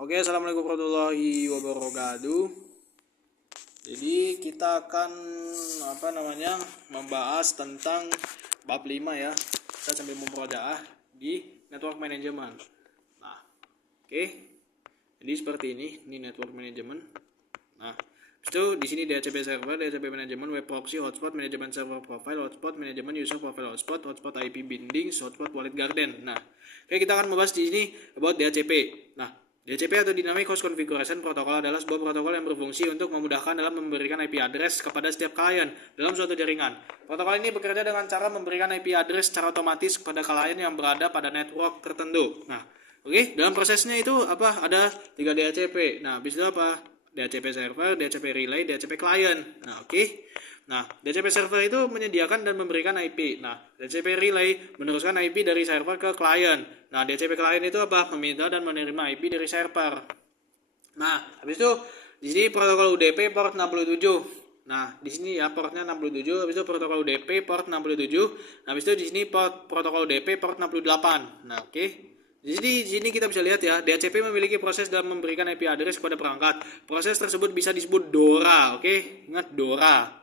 Oke, assalamualaikum warahmatullahi wabarakatuh. Jadi kita akan membahas tentang bab 5 ya. Kita sambil memprojaah di network management. Nah, oke. Jadi seperti ini network management. Nah, itu di sini DHCP server, DHCP management, web proxy, hotspot, management server profile, hotspot, management user profile hotspot, hotspot IP binding, hotspot wallet garden. Nah, oke, kita akan membahas di sini about DHCP. Nah, DHCP atau Dynamic Host Configuration Protocol adalah sebuah protokol yang berfungsi untuk memudahkan dalam memberikan IP address kepada setiap klien dalam suatu jaringan. Protokol ini bekerja dengan cara memberikan IP address secara otomatis kepada klien yang berada pada network tertentu. Nah, oke, dalam prosesnya itu ada 3 DHCP. Nah, habis itu DHCP server, DHCP relay, DHCP client. Nah, oke. Nah, DHCP server itu menyediakan dan memberikan IP. Nah, DHCP relay meneruskan IP dari server ke client. Nah, DHCP client itu meminta dan menerima IP dari server. Nah, habis itu di sini protokol UDP port 67. Nah, di sini ya portnya 67, habis itu protokol UDP port 67. Nah, habis itu di sini protokol UDP port 68. Nah, oke. Di sini kita bisa lihat ya, DHCP memiliki proses dalam memberikan IP address kepada perangkat. Proses tersebut bisa disebut DORA, oke? Ingat DORA.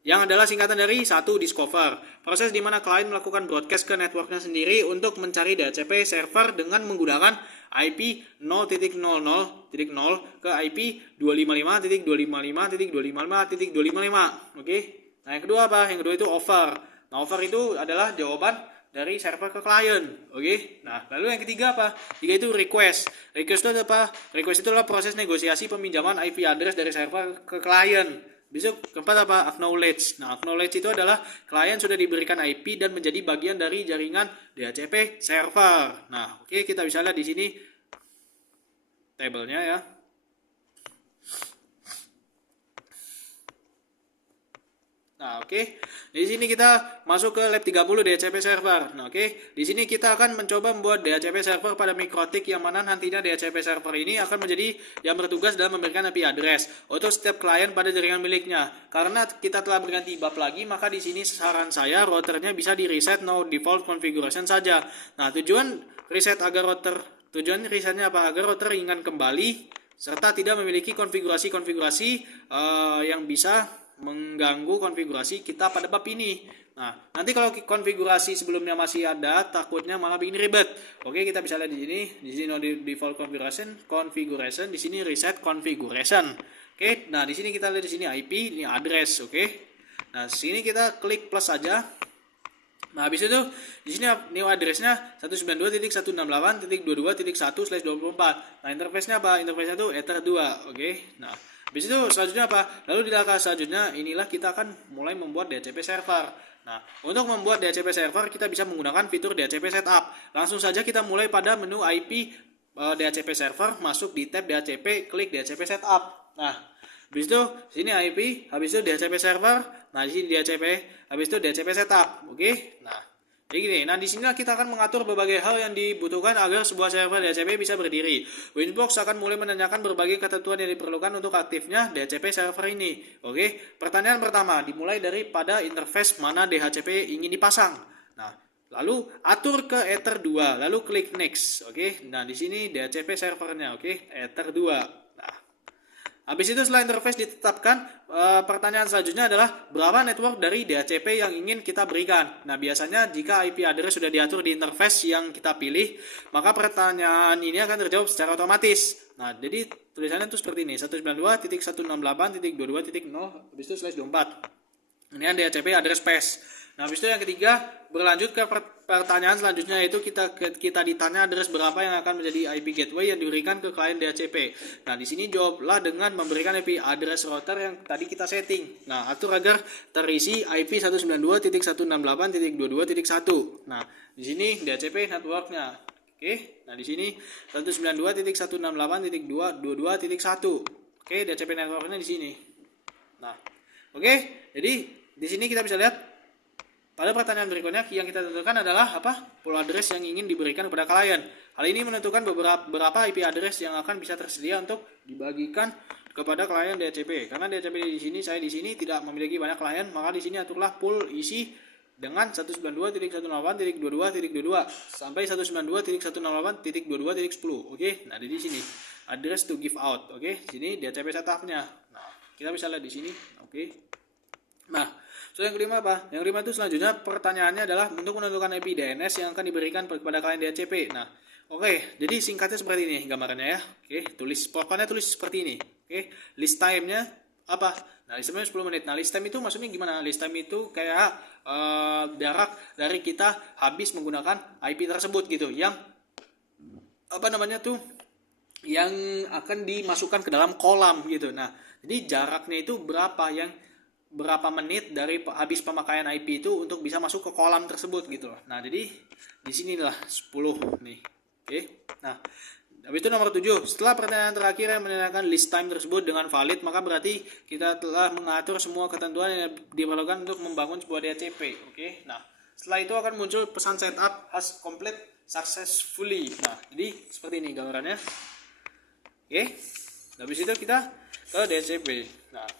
Yang adalah singkatan dari 1. Discover. Proses di mana klien melakukan broadcast ke networknya sendiri untuk mencari DHCP server dengan menggunakan IP 0.00.0 ke IP 255.255.255.255. Oke? Nah, yang kedua apa? Yang kedua itu offer. Nah, offer itu adalah jawaban dari server ke klien. Oke. Nah, lalu yang ketiga apa? Tiga itu request. Request itu apa? Request itu adalah proses negosiasi peminjaman IP address dari server ke klien. Besok keempat apa? Acknowledge. Nah, acknowledge itu adalah klien sudah diberikan IP dan menjadi bagian dari jaringan DHCP server. Nah, oke, kita bisa lihat di sini tabelnya ya. Nah, oke. Di sini kita masuk ke lab 30 DHCP server. Nah, oke. Di sini kita akan mencoba membuat DHCP server pada mikrotik yang mana nantinya DHCP server ini akan menjadi yang bertugas dalam memberikan IP address untuk setiap klien pada jaringan miliknya. Karena kita telah berganti bab lagi, maka di sini saran saya routernya bisa di reset no default configuration saja. Nah, tujuan resetnya apa? Agar router ingat kembali serta tidak memiliki konfigurasi-konfigurasi yang bisa mengganggu konfigurasi kita pada bab ini. Nah, nanti kalau konfigurasi sebelumnya masih ada, takutnya malah bikin ribet. Oke, kita bisa lihat di sini no default configuration, di sini reset configuration. Oke, nah di sini kita lihat di sini IP, ini address, oke. Nah, sini kita klik plus saja. Nah, habis itu di sini new address-nya 192.168.22.1/24. Nah, interface-nya apa? Interface-nya itu Ether 2, oke. Nah, habis itu selanjutnya apa? Lalu di langkah selanjutnya inilah kita akan mulai membuat DHCP server. Nah, untuk membuat DHCP server kita bisa menggunakan fitur DHCP setup. Langsung saja kita mulai pada menu IP DHCP server, masuk di tab DHCP, klik DHCP setup. Nah, habis itu sini IP, habis itu DHCP server, nah di sini DHCP, habis itu DHCP setup. Oke. Nah, kayak gini. Nah, di sini kita akan mengatur berbagai hal yang dibutuhkan agar sebuah server DHCP bisa berdiri. Winbox akan mulai menanyakan berbagai ketentuan yang diperlukan untuk aktifnya DHCP server ini. Oke. Pertanyaan pertama dimulai daripada interface mana DHCP ingin dipasang. Nah, lalu atur ke Ether 2, lalu klik next. Oke. Nah, di sini DHCP servernya, oke, Ether 2. Habis itu setelah interface ditetapkan, pertanyaan selanjutnya adalah berapa network dari DHCP yang ingin kita berikan. Nah, biasanya jika IP address sudah diatur di interface yang kita pilih, maka pertanyaan ini akan terjawab secara otomatis. Nah, jadi tulisannya itu seperti ini, 192.168.22.0, habis itu /24. Ini DHCP address space. Nah, habis itu yang ketiga berlanjut ke pertanyaan selanjutnya, yaitu kita ditanya address berapa yang akan menjadi IP gateway yang diberikan ke klien DHCP. Nah, di sini jawablah dengan memberikan IP address router yang tadi kita setting. Nah, atur agar terisi IP 192.168.22.1. Nah, di sini DHCP networknya. Oke. Nah, di sini 192.168.22.1. Oke, DHCP networknya di sini. Nah, oke. Jadi di sini kita bisa lihat pada pertanyaan berikutnya yang kita tentukan adalah pool address yang ingin diberikan kepada klien. Hal ini menentukan beberapa IP address yang akan bisa tersedia untuk dibagikan kepada klien DHCP. Karena DHCP saya di sini tidak memiliki banyak klien, maka di sini aturlah pool isi dengan 192.168.22.22 sampai 192.168.22.10. Oke. Nah, di sini. address to give out. Oke, sini DHCP setupnya. Nah, kita bisa lihat di sini. Oke. Nah, so yang kelima apa? Yang kelima itu selanjutnya pertanyaannya adalah untuk menentukan IP DNS yang akan diberikan kepada klien DHCP. Nah, oke, jadi singkatnya seperti ini gambarannya ya. Oke, pokoknya tulis seperti ini. Oke, list time-nya apa? Nah, list time-nya 10 menit. Nah, list time itu maksudnya gimana? List time itu kayak jarak dari kita habis menggunakan IP tersebut gitu, yang apa namanya tuh, yang akan dimasukkan ke dalam kolam gitu. Nah, jadi jaraknya itu berapa menit dari habis pemakaian IP itu untuk bisa masuk ke kolam tersebut gitu loh. Nah, jadi di sinilah 10 nih. Oke. Nah, habis itu nomor 7, setelah pertanyaan terakhir yang menandakan list time tersebut dengan valid, maka berarti kita telah mengatur semua ketentuan yang diperlukan untuk membangun sebuah DHCP. Oke. Nah, setelah itu akan muncul pesan setup has complete successfully. Nah, jadi seperti ini gambarannya. Oke. Habis itu kita ke DHCP. Nah,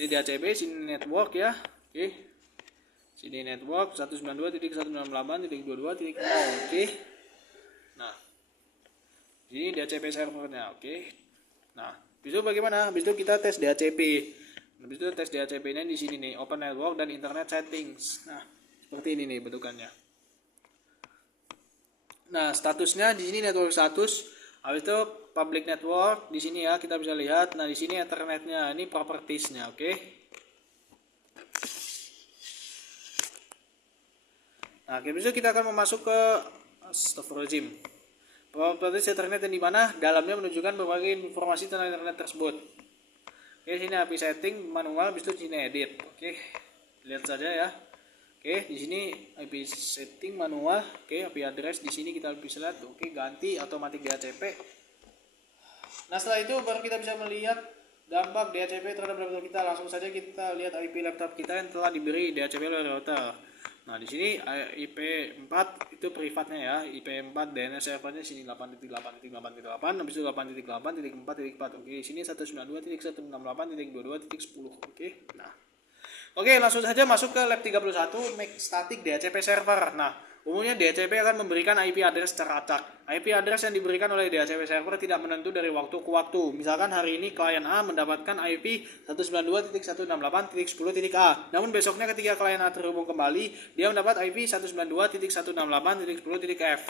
ini DHCP, sini network ya. Oke. Sini network 192.168.22.0. Oke. Nah, ini DHCP servernya. Oke. Nah, habis itu bagaimana? Habis itu kita tes DHCP. Habis itu tes DHCP-nya di sini nih, open network dan internet settings. Nah, seperti ini nih bentukannya. Nah, statusnya di sini network status. Habis itu public network di sini ya, kita bisa lihat. Nah, di sini internetnya, ini propertiesnya, oke. Nah, habis itu kita akan masuk ke Astagfirullahaladzim. Properties internet yang dimana dalamnya menunjukkan berbagai informasi tentang internet tersebut. Oke, sini IP setting manual, habis itu sini edit. Oke, lihat saja ya. Oke, di sini IP setting manual. Oke, IP address di sini kita bisa lihat. Oke, ganti otomatis DHCP. Nah, setelah itu baru kita bisa melihat dampak DHCP terhadap laptop kita. Langsung saja kita lihat IP laptop kita yang telah diberi DHCP oleh router. Nah, di sini IP 4 itu privatnya ya. IP 4 DNS servernya sini 8.8.8.8, habis itu 8.8.4.4. Oke, di sini 192.168.22.10. Oke. Nah, oke, langsung saja masuk ke lab 31 make static DHCP server. Nah, umumnya DHCP akan memberikan IP address teracak. IP address yang diberikan oleh DHCP server tidak menentu dari waktu ke waktu. Misalkan hari ini klien A mendapatkan IP 192.168.10.A. Namun besoknya ketika klien A terhubung kembali, dia mendapat IP 192.168.10.F.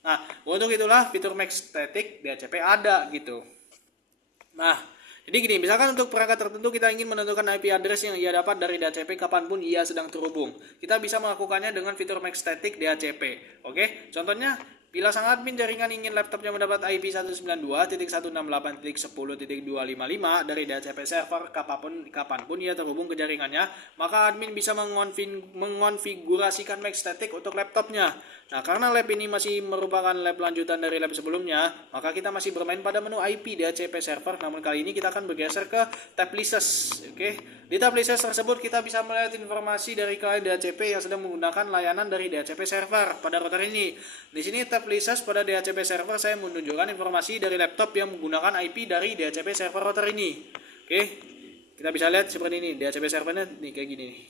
Nah, untuk itulah fitur make static DHCP ada gitu. Nah, jadi gini, misalkan untuk perangkat tertentu kita ingin menentukan IP address yang ia dapat dari DHCP kapanpun ia sedang terhubung. Kita bisa melakukannya dengan fitur make static DHCP. Oke, contohnya bila sang admin jaringan ingin laptopnya mendapat IP 192.168.10.255 dari DHCP server kapanpun ia terhubung ke jaringannya, maka admin bisa mengonfigurasikan make static untuk laptopnya. Nah, karena lab ini masih merupakan lab lanjutan dari lab sebelumnya, maka kita masih bermain pada menu IP DHCP server. Namun kali ini kita akan bergeser ke tab lists. Oke, di tab lists tersebut kita bisa melihat informasi dari klien DHCP yang sedang menggunakan layanan dari DHCP server pada router ini. Di sini tab lists pada DHCP server saya menunjukkan informasi dari laptop yang menggunakan IP dari DHCP server router ini. Oke, kita bisa lihat seperti ini DHCP servernya nih kayak gini nih.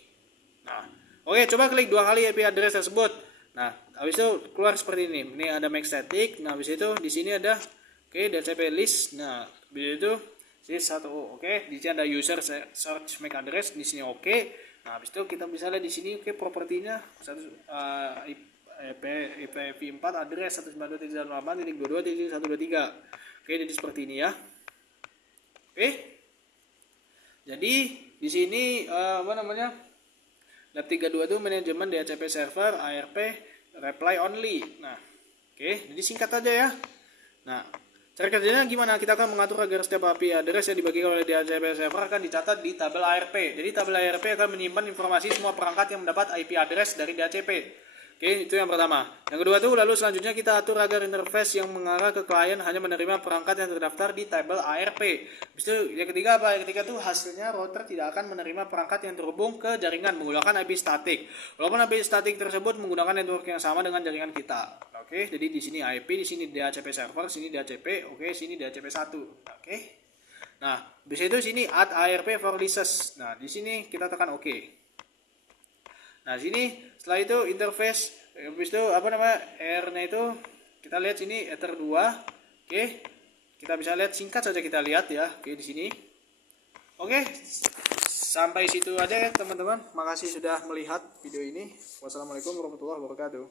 Nah, oke, coba klik 2 kali IP address tersebut. Nah, habis itu keluar seperti ini. Ini ada make static. Nah, habis itu di sini ada DHCP list. Nah, habis itu sini satu di sini ada user search make address, di sini Nah, habis itu kita bisa lihat di sini propertinya IPv4 address 192.168.22.123. Jadi seperti ini ya. Jadi di sini lab 32 itu manajemen DHCP server ARP reply only. Nah, jadi singkat aja ya. Nah, cara kerjanya gimana? Kita akan mengatur agar setiap IP address yang dibagikan oleh DHCP server akan dicatat di tabel ARP. Jadi tabel ARP akan menyimpan informasi semua perangkat yang mendapat IP address dari DHCP. Itu yang pertama. Yang kedua tuh lalu selanjutnya kita atur agar interface yang mengarah ke klien hanya menerima perangkat yang terdaftar di tabel ARP. Habis itu yang ketiga apa? Yang ketiga tuh hasilnya router tidak akan menerima perangkat yang terhubung ke jaringan menggunakan IP static. Walaupun IP static tersebut menggunakan network yang sama dengan jaringan kita. Jadi di sini IP, di sini DHCP server, sini DHCP, sini DHCP 1. Nah, habis itu sini add ARP for lists. Nah, di sini kita tekan Nah, sini setelah itu interface, habis itu R-nya itu kita lihat sini Ether 2. kita bisa lihat, singkat saja kita lihat ya. Oke, di sini. Oke, sampai situ aja ya teman-teman. Makasih sudah melihat video ini. Wassalamualaikum warahmatullahi wabarakatuh.